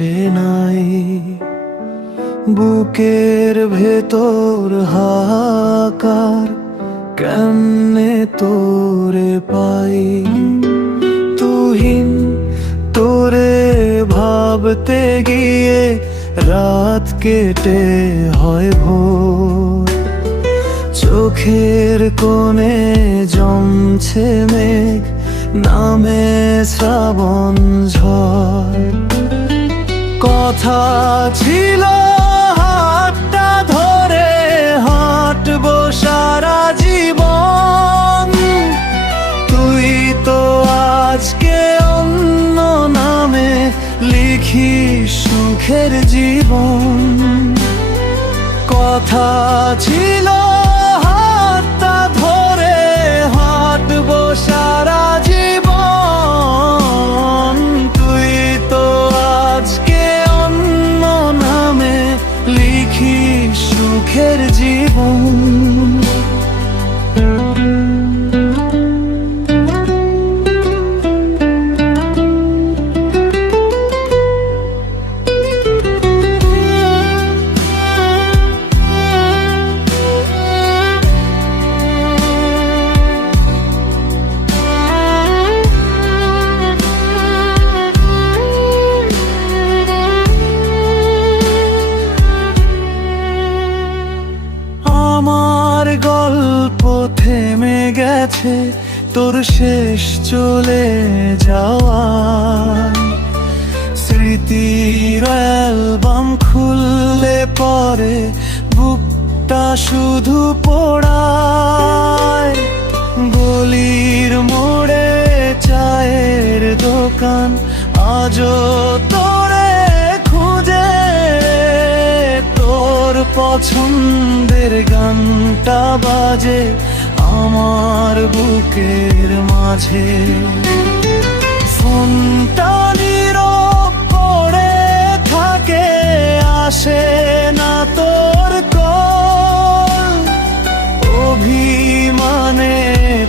আসে নাই। বুকের ভেতর হাহাকার, কেমনে তোরে পাই। তুহিন তোরে ভাবতে গিয়ে রাত কেটে হয় ভোর। চোখের কোণে জমছে মেঘ, নামে শ্রাবণ ঝড়। কথা ছিল হাতটা ধরে হাঁটবো সারা জীবন। তুই তো আজকে অন্য নামে লিখিস সুখের জীবন। কথা ছিল হাতটা ধরে হাঁটবো সারা জীবন। তুই তো আজকে অন্য নামে লিখিস সুখের জীবন। আমার গল্প থেমে গেছে তোর শেষ চলে যাওয়া। স্মৃতির অ্যালবাম খুললে পরে বুকটা শুধু পোড়ায়। গলির মোড়ে চায়ের দোকান আজও তোরে খুঁজে। তোর পছন্দের গানটা বাজে আমার বুকের মাঝে। ফোনটা নীরব পড়ে থাকে, আসে না তোর কল। অভিমানে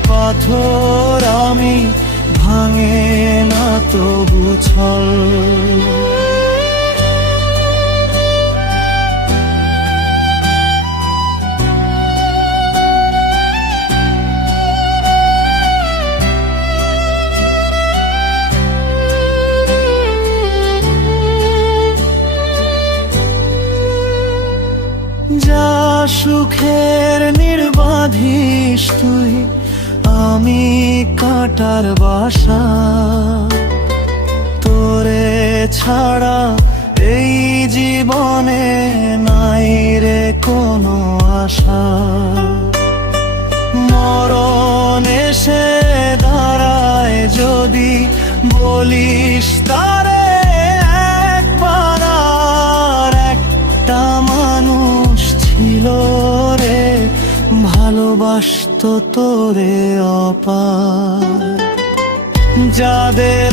পাথর আমি, ভাঙে না তবু ছল। যা সুখের নির্বাধিস তুই, আমি কাটার বাসা। তোরে ছাড়া এই জীবনে নাই রে কোনো আশা। মরণ এসে দাঁড়ায় যদি বলিস তারে একবার, আর একটা মানুষ ছিল রে ভালোবাসতো তোরে অপার। যাদের